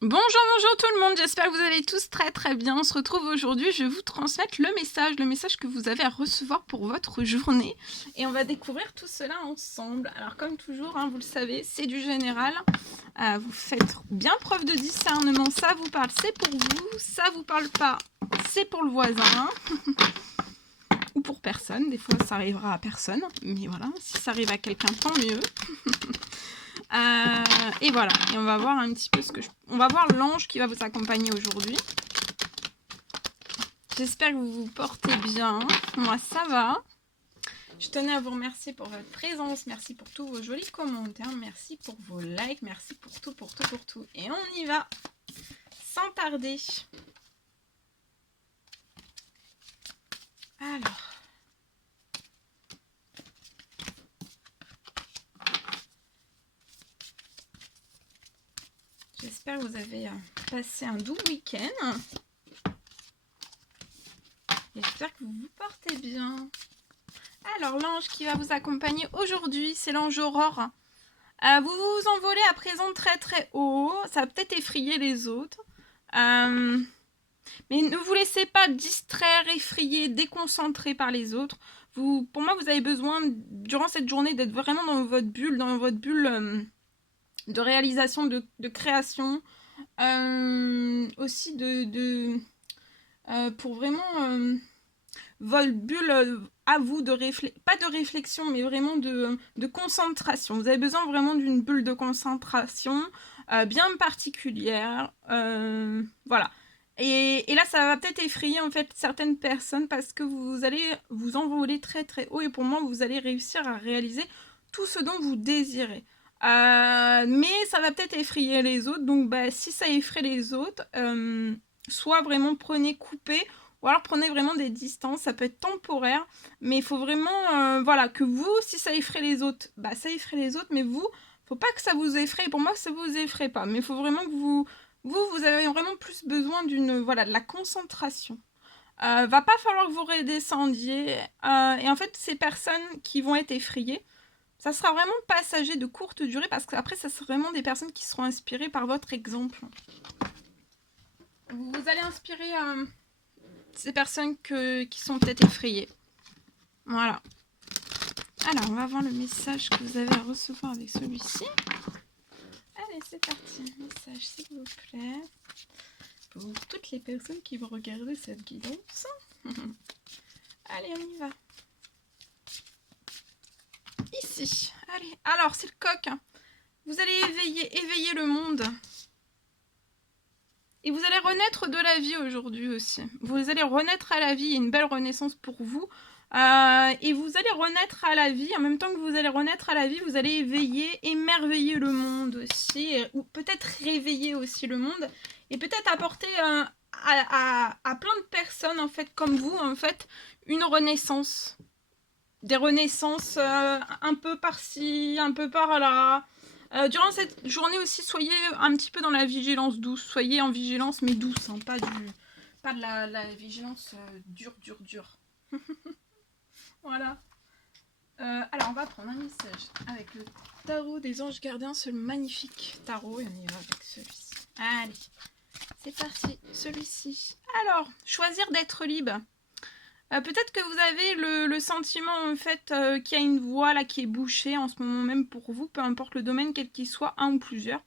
Bonjour, bonjour tout le monde, j'espère que vous allez tous très très bien. On se retrouve aujourd'hui, je vais vous transmettre le message que vous avez à recevoir pour votre journée. Et on va découvrir tout cela ensemble. Alors comme toujours, hein, vous le savez, c'est du général. Vous faites bien preuve de discernement, ça vous parle, c'est pour vous. Ça vous parle pas, c'est pour le voisin. Ou pour personne, des fois ça arrivera à personne. Mais voilà, si ça arrive à quelqu'un, tant mieux. Et voilà, et on va voir un petit peu on va voir l'ange qui va vous accompagner aujourd'hui. J'espère que vous vous portez bien. Moi, ça va. Je tenais à vous remercier pour votre présence. Merci pour tous vos jolis commentaires. Merci pour vos likes. Merci pour tout, pour tout, pour tout. Et on y va sans tarder. Alors. J'espère que vous avez passé un doux week-end. J'espère que vous vous portez bien. Alors, l'ange qui va vous accompagner aujourd'hui, c'est l'ange Aurore. Vous vous envolez à présent très très haut. Ça va peut-être effrayer les autres. Mais ne vous laissez pas distraire, effrayer, déconcentrer par les autres. Pour moi, vous avez besoin, durant cette journée, d'être vraiment dans votre bulle de réalisation, de création. Aussi pour vraiment votre bulle à vous pas de réflexion, mais vraiment de concentration. Vous avez besoin vraiment d'une bulle de concentration bien particulière. Voilà. Et là, ça va peut-être effrayer en fait certaines personnes parce que vous allez vous envoler très très haut et pour moi, vous allez réussir à réaliser tout ce dont vous désirez. Mais ça va peut-être effrayer les autres, donc si ça effraie les autres, soit vraiment coupez, ou alors prenez vraiment des distances, ça peut être temporaire, mais il faut vraiment voilà, que vous, si ça effraie les autres, ça effraie les autres, mais vous, faut pas que ça vous effraie, pour moi ça vous effraie pas, mais il faut vraiment que vous avez vraiment plus besoin de la concentration. Va pas falloir que vous redescendiez, et en fait ces personnes qui vont être effrayées, ça sera vraiment passager de courte durée parce qu'après, ça sera vraiment des personnes qui seront inspirées par votre exemple. Vous allez inspirer ces personnes qui sont peut-être effrayées. Voilà. Alors, on va voir le message que vous avez à recevoir avec celui-ci. Allez, c'est parti. Message, s'il vous plaît. Pour toutes les personnes qui vont regarder cette guidance. Allez, on y va. Ici. Allez. Alors, c'est le coq. Vous allez éveiller le monde. Et vous allez renaître de la vie aujourd'hui aussi. Vous allez renaître à la vie, il y a une belle renaissance pour vous. Et vous allez renaître à la vie, en même temps que vous allez renaître à la vie, vous allez émerveiller le monde aussi, ou peut-être réveiller aussi le monde, et peut-être apporter à plein de personnes, en fait, comme vous, en fait, une renaissance. Des renaissances un peu par-ci, un peu par-là. Durant cette journée aussi, soyez un petit peu dans la vigilance douce. Soyez en vigilance, mais douce, hein, pas de la vigilance dure. Voilà. Alors, on va prendre un message avec le tarot des anges gardiens, ce magnifique tarot, et on y va avec celui-ci. Allez, c'est parti, celui-ci. Alors, choisir d'être libre. Peut-être que vous avez le sentiment en fait qu'il y a une voie là qui est bouchée en ce moment même pour vous, peu importe le domaine quel qu'il soit, un ou plusieurs.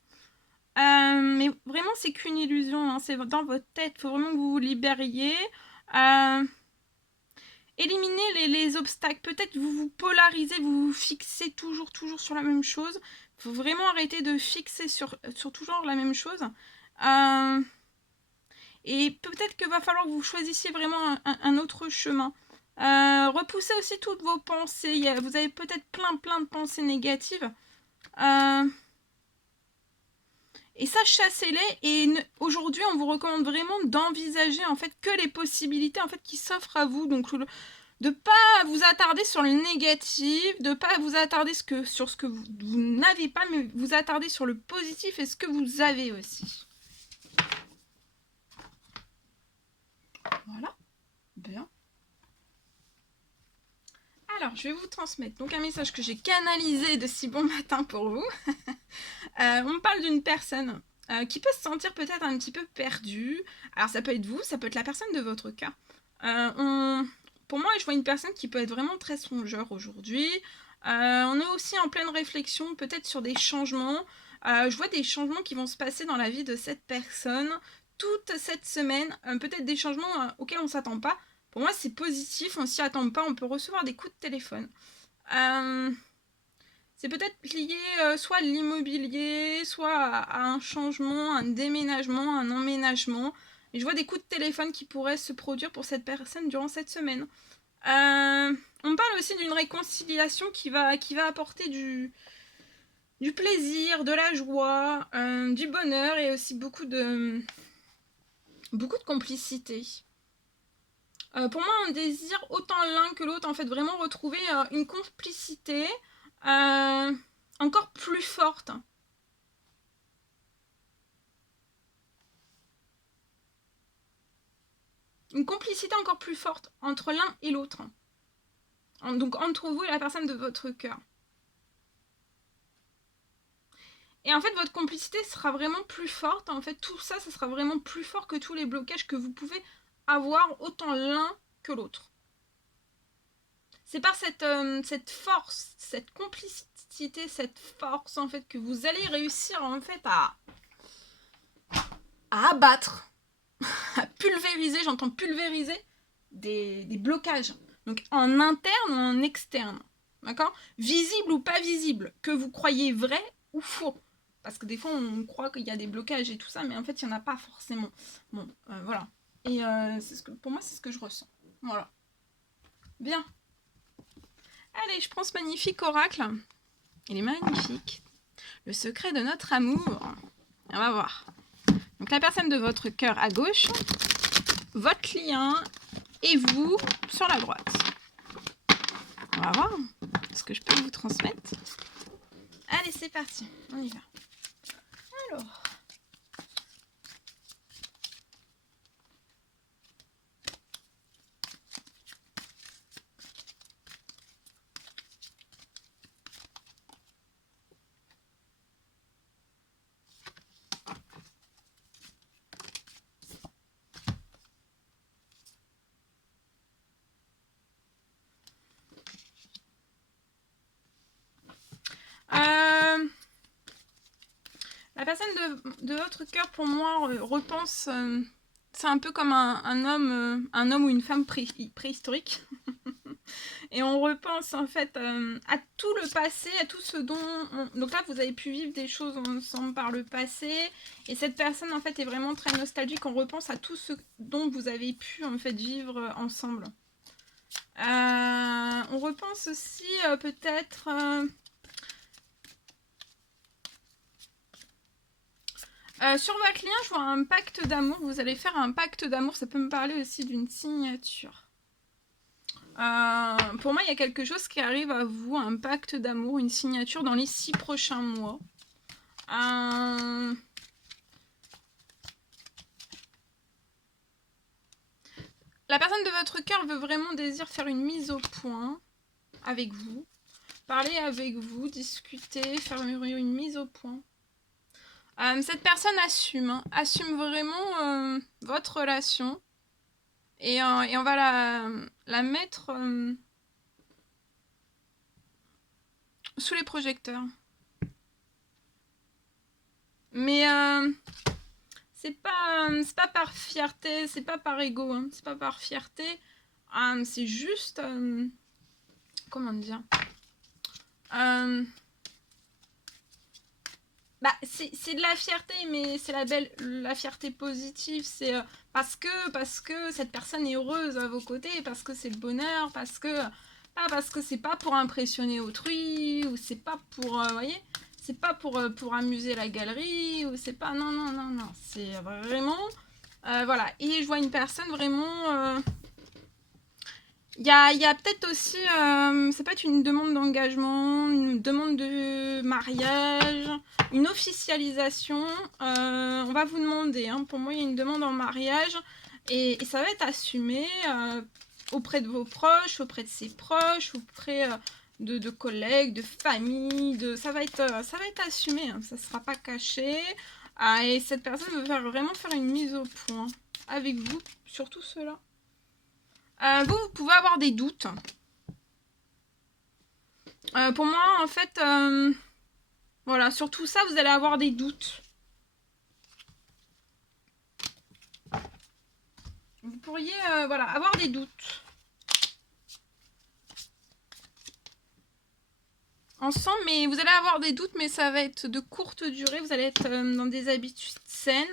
Mais vraiment c'est qu'une illusion, hein, c'est dans votre tête, il faut vraiment que vous vous libériez. Éliminez les obstacles, peut-être vous vous polarisez, vous vous fixez toujours sur la même chose. Il faut vraiment arrêter de fixer sur toujours la même chose. Et peut-être qu'il va falloir que vous choisissiez vraiment un autre chemin. Repoussez aussi toutes vos pensées. Vous avez peut-être plein de pensées négatives. Et ça, chassez-les. Et aujourd'hui, on vous recommande vraiment d'envisager en fait que les possibilités en fait qui s'offrent à vous. Donc de pas vous attarder sur le négatif, de pas vous attarder sur ce que vous n'avez pas, mais vous attarder sur le positif et ce que vous avez aussi. Voilà. Bien. Alors, je vais vous transmettre donc un message que j'ai canalisé de si bon matin pour vous. On parle d'une personne qui peut se sentir peut-être un petit peu perdu. Alors ça peut être vous, ça peut être la personne de votre cœur. Pour moi, je vois une personne qui peut être vraiment très songeur aujourd'hui. On est aussi en pleine réflexion, peut-être sur des changements. Je vois des changements qui vont se passer dans la vie de cette personne toute cette semaine. Peut-être des changements auxquels on ne s'attend pas. Pour moi, c'est positif, on s'y attend pas. On peut recevoir des coups de téléphone. C'est peut-être lié soit à l'immobilier, soit à un changement, un déménagement, un emménagement. Et je vois des coups de téléphone qui pourraient se produire pour cette personne durant cette semaine. On parle aussi d'une réconciliation qui va apporter du plaisir, de la joie, du bonheur et aussi beaucoup de complicité. Pour moi, on désire autant l'un que l'autre, en fait, vraiment retrouver une complicité encore plus forte. Une complicité encore plus forte entre l'un et l'autre. Donc entre vous et la personne de votre cœur. Et en fait, votre complicité sera vraiment plus forte. En fait, tout ça, ça sera vraiment plus fort que tous les blocages que vous pouvez avoir, autant l'un que l'autre. C'est par cette force, cette complicité, cette force, en fait, que vous allez réussir, en fait, à abattre, à pulvériser, j'entends pulvériser, des blocages. Donc, en interne ou en externe. D'accord ? Visible ou pas visible. Que vous croyez vrai ou faux. Parce que des fois, on croit qu'il y a des blocages et tout ça, mais en fait, il n'y en a pas forcément. Bon, voilà. Et pour moi, c'est ce que je ressens. Voilà. Bien. Allez, je prends ce magnifique oracle. Il est magnifique. Le secret de notre amour. On va voir. Donc, la personne de votre cœur à gauche, votre client et vous sur la droite. On va voir ce que je peux vous transmettre. Allez, c'est parti. On y va. Alors. La personne de votre cœur, pour moi, repense... c'est un peu comme un homme ou une femme préhistorique. Et on repense en fait à tout le passé, à tout ce dont... Donc là, vous avez pu vivre des choses ensemble par le passé. Et cette personne, en fait, est vraiment très nostalgique. On repense à tout ce dont vous avez pu, en fait, vivre ensemble. On repense aussi peut-être... sur votre client, je vois un pacte d'amour. Vous allez faire un pacte d'amour. Ça peut me parler aussi d'une signature. Pour moi, il y a quelque chose qui arrive à vous, un pacte d'amour, une signature dans les 6 prochains mois. La personne de votre cœur veut vraiment désire faire une mise au point avec vous. Parler avec vous, discuter, faire une mise au point. Cette personne assume vraiment votre relation. Et on va la mettre sous les projecteurs. Mais c'est pas par fierté, c'est pas par ego, hein, c'est pas par fierté. C'est juste... comment dire c'est de la fierté, mais c'est la fierté positive. C'est parce que cette personne est heureuse à vos côtés, parce que c'est le bonheur, parce que c'est pas pour impressionner autrui, ou c'est pas pour, voyez, c'est pas pour amuser la galerie, ou c'est pas, non, c'est vraiment, voilà. Et je vois une personne vraiment... Il y a peut-être aussi, ça peut être une demande d'engagement, une demande de mariage, une officialisation. On va vous demander, hein, pour moi il y a une demande en mariage et ça va être assumé auprès de vos proches, auprès de ses proches, auprès de collègues, de famille, ça va être assumé, hein, ça ne sera pas caché. Ah, et cette personne veut vraiment faire une mise au point avec vous, surtout cela. Vous pouvez avoir des doutes. Pour moi, en fait, voilà, sur tout ça, vous allez avoir des doutes. Vous pourriez, voilà, avoir des doutes. Ensemble, mais vous allez avoir des doutes, mais ça va être de courte durée. Vous allez être dans des habitudes saines.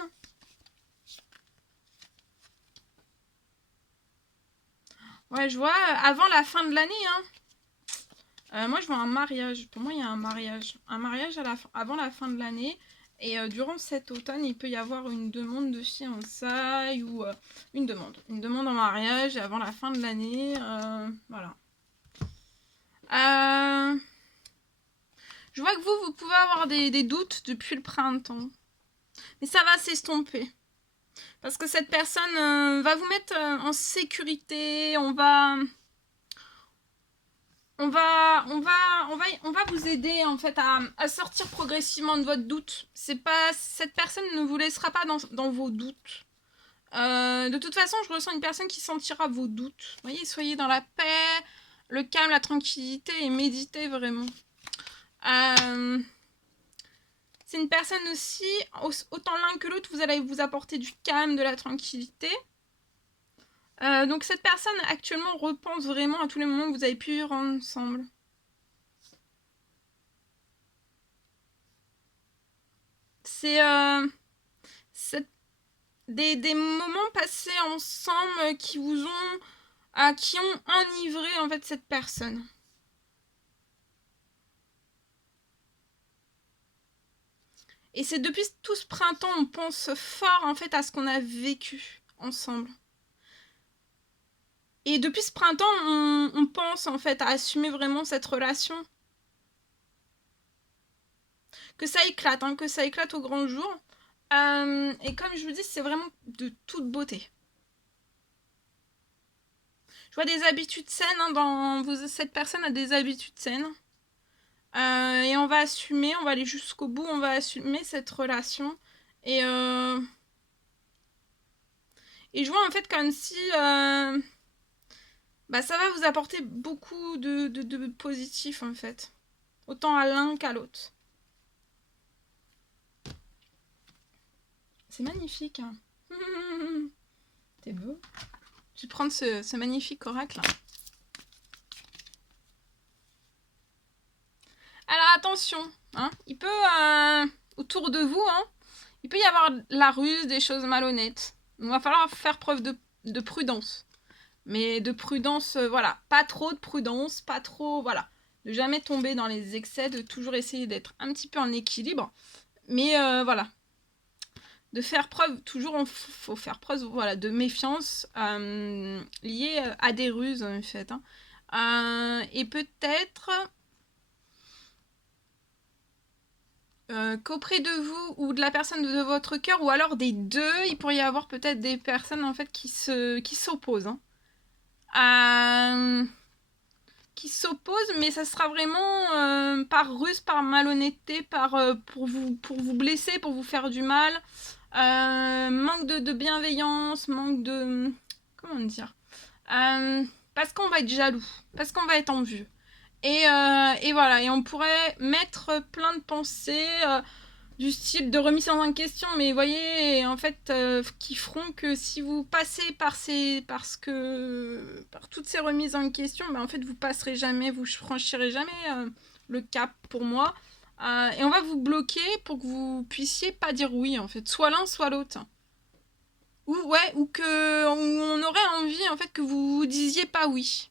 Ouais, je vois, avant la fin de l'année, hein. Moi, je vois un mariage. Pour moi, il y a un mariage. Un mariage avant la fin de l'année. Et durant cet automne, il peut y avoir une demande de fiançailles ou une demande. Une demande en mariage avant la fin de l'année. Voilà. Je vois que vous pouvez avoir des doutes depuis le printemps. Mais ça va s'estomper. Parce que cette personne va vous mettre en sécurité. On va vous aider en fait à sortir progressivement de votre doute. Cette personne ne vous laissera pas dans vos doutes. De toute façon, je ressens une personne qui sentira vos doutes. Vous voyez, soyez dans la paix, le calme, la tranquillité et méditez vraiment. C'est une personne aussi, autant l'un que l'autre, vous allez vous apporter du calme, de la tranquillité. Donc cette personne actuellement repense vraiment à tous les moments que vous avez pu vivre ensemble. C'est des moments passés ensemble qui ont enivré en fait cette personne. Et c'est depuis tout ce printemps, on pense fort en fait à ce qu'on a vécu ensemble. Et depuis ce printemps, on pense en fait à assumer vraiment cette relation. Que ça éclate, hein, que ça éclate au grand jour. Et comme je vous dis, c'est vraiment de toute beauté. Je vois des habitudes saines, hein, cette personne a des habitudes saines. Et on va assumer, on va aller jusqu'au bout, on va assumer cette relation. Et je vois en fait comme si ça va vous apporter beaucoup de positif en fait. Autant à l'un qu'à l'autre. C'est magnifique. Hein. C'est beau. Je vais prendre ce magnifique oracle. Alors attention, hein, il peut, autour de vous, hein, il peut y avoir la ruse, des choses malhonnêtes. Il va falloir faire preuve de prudence. Mais de prudence, voilà, pas trop de prudence, pas trop, voilà. De jamais tomber dans les excès, de toujours essayer d'être un petit peu en équilibre. Mais voilà. De faire preuve, toujours, il faut faire preuve voilà, de méfiance liée à des ruses, en fait. Hein. Et peut-être qu'auprès de vous ou de la personne de votre cœur, ou alors des deux, il pourrait y avoir peut-être des personnes en fait qui s'opposent. Hein. Qui s'opposent, mais ça sera vraiment par ruse, par malhonnêteté, pour vous blesser, pour vous faire du mal. Manque de bienveillance, manque de... Comment dire parce qu'on va être jaloux, parce qu'on va être envieux. Et voilà, et on pourrait mettre plein de pensées du style de remise en question, mais vous voyez, en fait, qui feront que si vous passez par toutes ces remises en question, en fait, vous passerez jamais, vous franchirez jamais le cap pour moi. Et on va vous bloquer pour que vous puissiez pas dire oui, en fait, soit l'un, soit l'autre. Ou on aurait envie, en fait, que vous disiez pas oui.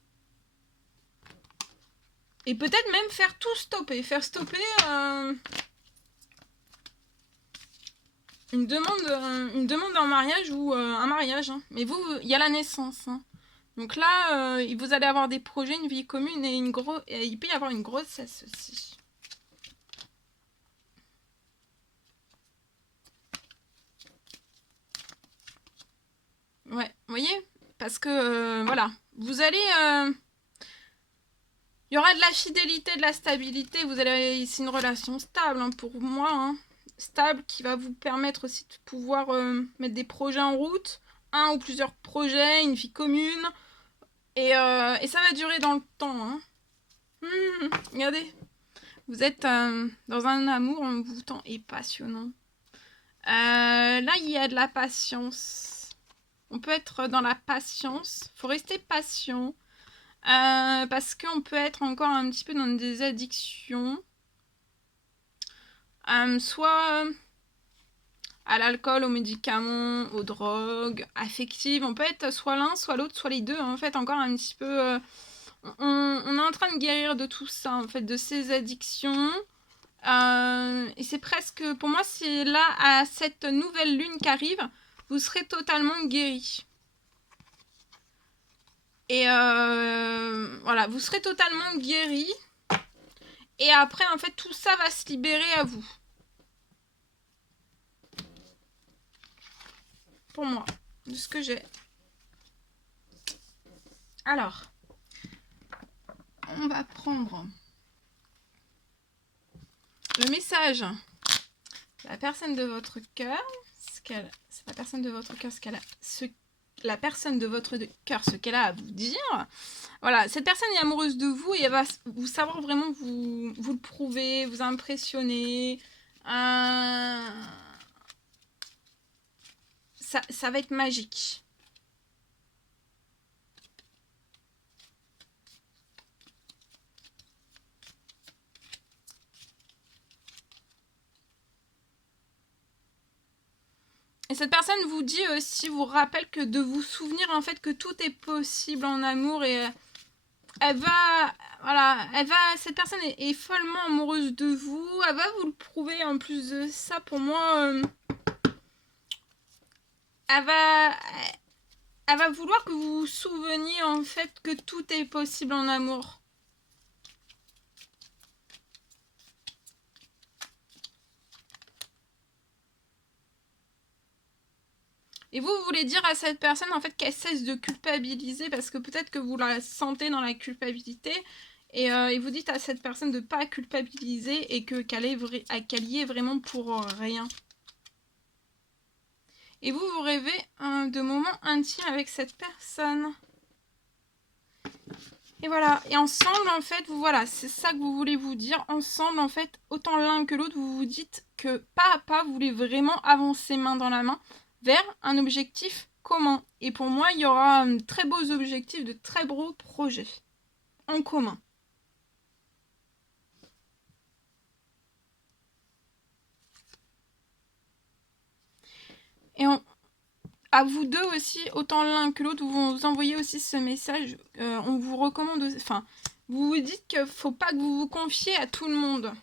Et peut-être même faire tout stopper. Faire stopper une demande en mariage ou un mariage. Hein. Mais vous, il y a la naissance. Hein. Donc là, vous allez avoir des projets, une vie commune et il peut y avoir une grossesse aussi. Ouais, vous voyez? Parce que, voilà, vous allez... il y aura de la fidélité, de la stabilité. C'est une relation stable hein, pour moi. Hein. stable qui va vous permettre aussi de pouvoir mettre des projets en route, un ou plusieurs projets, une vie commune, et ça va durer dans le temps. Hein. Regardez, vous êtes dans un amour envoûtant et passionnant. Là, il y a de la patience. On peut être dans la patience. Faut rester patient. Parce qu'on peut être encore un petit peu dans des addictions. Soit à l'alcool, aux médicaments, aux drogues, affectives. On peut être soit l'un, soit l'autre, soit les deux. En fait, encore un petit peu... on est en train de guérir de tout ça, en fait, de ces addictions. Et c'est presque... Pour moi, c'est là, à cette nouvelle lune qui arrive, vous serez totalement guéri. Et voilà, vous serez totalement guéri. Et après, en fait, tout ça va se libérer à vous. Pour moi, de ce que j'ai. Alors, on va prendre le message. La personne de votre cœur, la personne de votre cœur, la personne de votre cœur, ce qu'elle a à vous dire. Voilà, cette personne est amoureuse de vous et elle va vous savoir vraiment vous le prouver, vous impressionner. Ça va être magique. Et cette personne vous dit aussi, vous rappelle que de vous souvenir en fait que tout est possible en amour et elle va, voilà, cette personne est follement amoureuse de vous, elle va vous le prouver en plus de ça pour moi, elle va vouloir que vous vous souveniez en fait que tout est possible en amour. Et vous voulez dire à cette personne en fait qu'elle cesse de culpabiliser parce que peut-être que vous la sentez dans la culpabilité et vous dites à cette personne de ne pas culpabiliser et qu'elle y est vraiment pour rien. Et vous rêvez de moments intimes avec cette personne. Et voilà, et ensemble en fait, voilà, c'est ça que vous voulez vous dire. Ensemble en fait, autant l'un que l'autre, vous vous dites que pas à pas, vous voulez vraiment avancer main dans la main vers un objectif commun. Et pour moi, il y aura de très beaux objectifs, de très beaux projets en commun. Et à vous deux aussi, autant l'un que l'autre, vous envoyez aussi ce message. On vous recommande, enfin, vous vous dites qu'il ne faut pas que vous vous confiez à tout le monde.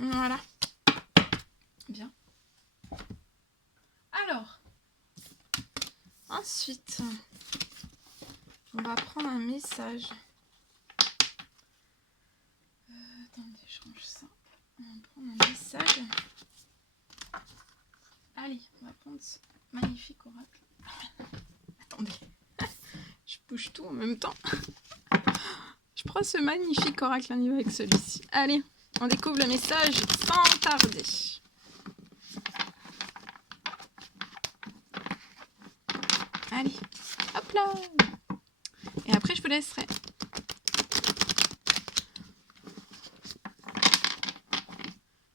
Voilà. Bien. Alors, ensuite, on va prendre un message. Attendez, je range ça. On va prendre un message. Allez, on va prendre ce magnifique oracle. Attendez, je bouge tout en même temps. Je prends ce magnifique oracle avec celui-ci. Allez, on découvre le message sans tarder. Allez, hop là. Et après, je vous laisserai.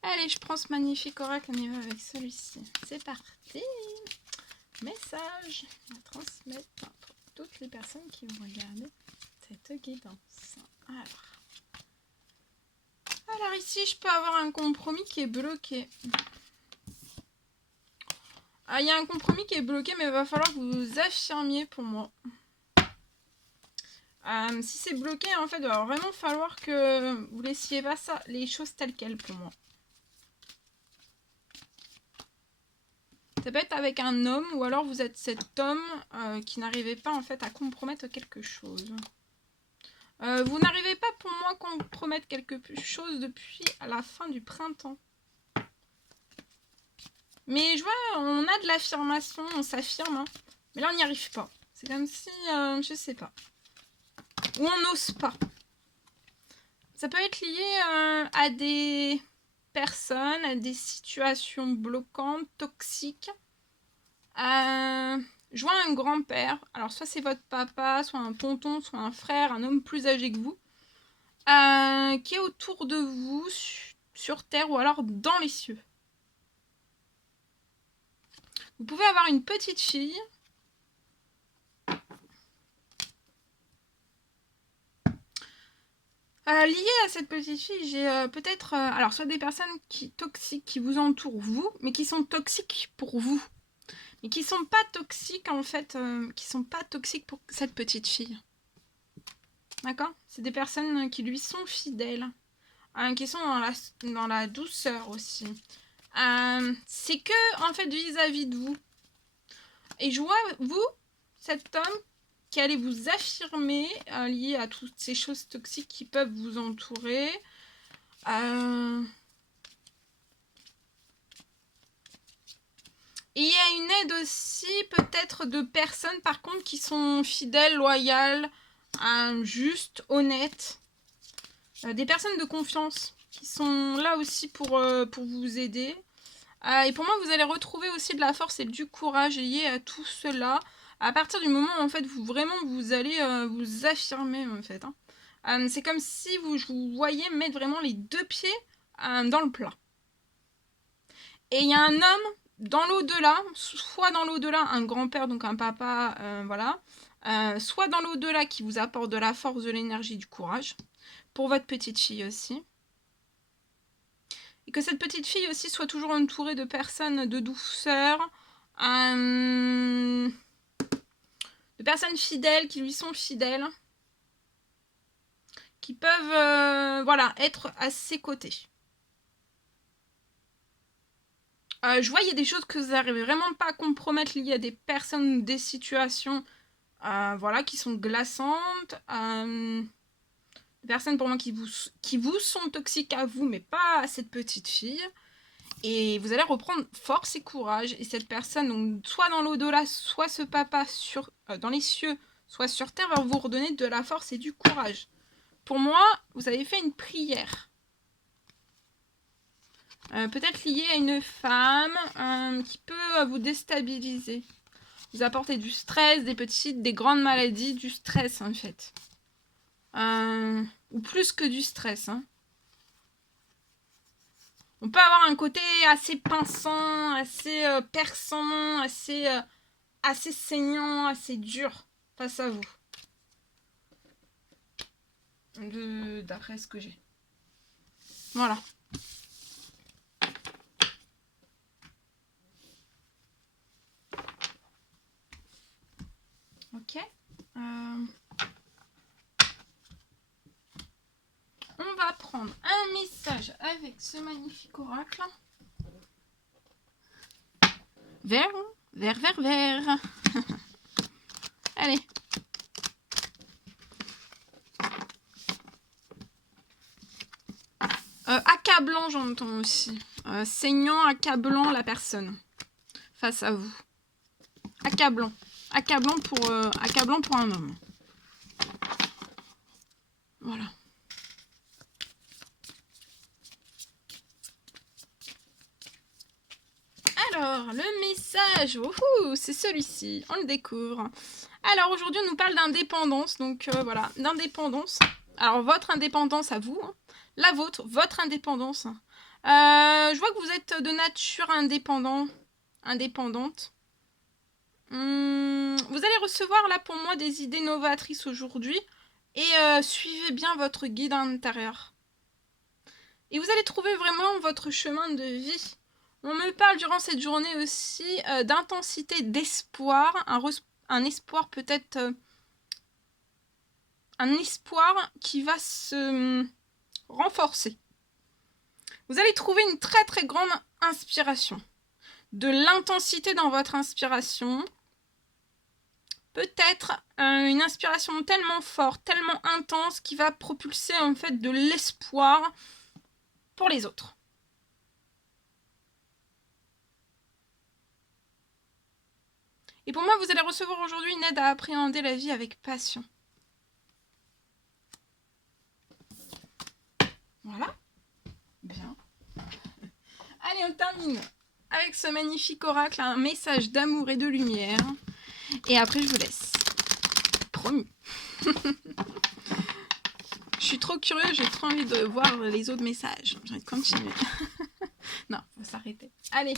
Allez, je prends ce magnifique oracle, on y va avec celui-ci. C'est parti. Message à transmettre pour toutes les personnes qui vont regarder cette guidance. Alors ici, je peux avoir un compromis qui est bloqué. Il y a un compromis qui est bloqué, mais il va falloir que vous vous affirmiez pour moi. Si c'est bloqué, en fait, il va vraiment falloir que vous laissiez pas ça, les choses telles quelles pour moi. Ça peut être avec un homme ou alors vous êtes cet homme qui n'arrivait pas en fait à compromettre quelque chose. Vous n'arrivez pas pour moi à compromettre quelque chose depuis la fin du printemps. Mais je vois, on a de l'affirmation, on s'affirme. Hein. Mais là, on n'y arrive pas. C'est comme si, je sais pas. Ou on n'ose pas. Ça peut être lié à des personnes, à des situations bloquantes, toxiques. Je vois un grand-père, alors soit c'est votre papa, soit un tonton, soit un frère, un homme plus âgé que vous, qui est autour de vous, sur Terre ou alors dans les cieux. Vous pouvez avoir une petite fille. Liée à cette petite fille, j'ai peut-être alors soit des personnes toxiques qui vous entourent vous, mais qui sont toxiques pour vous. Mais qui sont pas toxiques en fait, qui sont pas toxiques pour cette petite fille. D'accord? C'est des personnes qui lui sont fidèles, qui sont dans la douceur aussi. C'est que en fait vis-à-vis de vous. Et je vois vous, cet homme, qui allait vous affirmer lié à toutes ces choses toxiques qui peuvent vous entourer. Et il y a une aide aussi peut-être de personnes par contre qui sont fidèles, loyales, justes, honnêtes. Des personnes de confiance qui sont là aussi pour vous aider. Et pour moi, vous allez retrouver aussi de la force et du courage lié à tout cela. À partir du moment où en fait, vous allez vous affirmer en fait. C'est comme si je vous voyez mettre vraiment les deux pieds dans le plat. Et il y a un homme dans l'au-delà, soit dans l'au-delà, un grand-père, donc un papa, voilà. Soit dans l'au-delà qui vous apporte de la force, de l'énergie, du courage. Pour votre petite fille aussi. Et que cette petite fille aussi soit toujours entourée de personnes de douceur, de personnes fidèles, qui lui sont fidèles, qui peuvent voilà, être à ses côtés. Je vois, il y a des choses que vous n'arrivez vraiment pas à compromettre liées à des personnes ou des situations voilà, qui sont glaçantes. Des personnes pour moi qui vous sont toxiques à vous, mais pas à cette petite fille. Et vous allez reprendre force et courage. Et cette personne, donc, soit dans l'au-delà, soit ce papa dans les cieux, soit sur terre, va vous redonner de la force et du courage. Pour moi, vous avez fait une prière. Peut-être liée à une femme qui peut vous déstabiliser. Vous apporter du stress, des grandes maladies, du stress en fait. Ou plus que du stress. On peut avoir un côté assez pinçant, assez perçant, assez saignant, assez dur face à vous. D'après ce que j'ai. Voilà. Ok. On va prendre un message avec ce magnifique oracle. Vert. Allez. Accablant, j'entends aussi. Saignant, accablant la personne face à vous. Accablant. Accablant pour un homme. Voilà. Alors, le message, c'est celui-ci, on le découvre. Alors, aujourd'hui, on nous parle d'indépendance, donc voilà, d'indépendance. Alors, votre indépendance à vous, la vôtre, votre indépendance. Je vois que vous êtes de nature indépendante. Vous allez recevoir là pour moi des idées novatrices aujourd'hui et suivez bien votre guide intérieur. Et vous allez trouver vraiment votre chemin de vie. On me parle durant cette journée aussi d'intensité, d'espoir, un espoir peut-être... un espoir qui va se renforcer. Vous allez trouver une très très grande inspiration. De l'intensité dans votre inspiration. Peut-être une inspiration tellement forte, tellement intense qui va propulser en fait de l'espoir pour les autres. Et pour moi, vous allez recevoir aujourd'hui une aide à appréhender la vie avec passion. Allez, on termine avec ce magnifique oracle, un message d'amour et de lumière. Et après, je vous laisse. Promis. Je suis trop curieuse, j'ai trop envie de voir les autres messages. J'ai envie de continuer. Non, faut s'arrêter. Allez,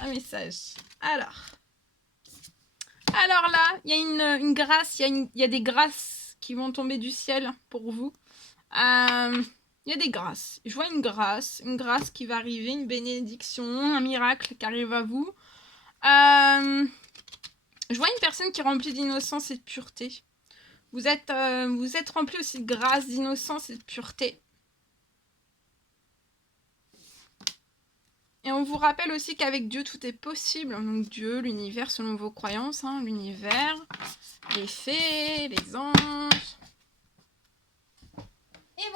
un message. Alors là, il y a une grâce, il y a des grâces qui vont tomber du ciel pour vous. Il y a des grâces. Je vois une grâce qui va arriver, une bénédiction, un miracle qui arrive à vous. Je vois une personne qui est remplie d'innocence et de pureté. Vous êtes rempli aussi de grâce, d'innocence et de pureté. Et on vous rappelle aussi qu'avec Dieu, tout est possible. Donc Dieu, l'univers, selon vos croyances, hein, l'univers, les fées, les anges. Et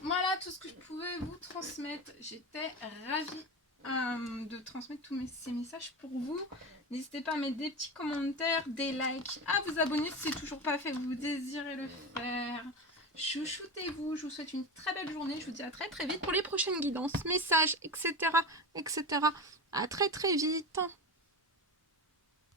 voilà tout ce que je pouvais vous transmettre. J'étais ravie de transmettre tous ces messages pour vous. N'hésitez pas à mettre des petits commentaires, des likes, à vous abonner si c'est toujours pas fait, que vous désirez le faire. Chouchoutez-vous, je vous souhaite une très belle journée. Je vous dis à très vite pour les prochaines guidances, messages, etc. À très vite.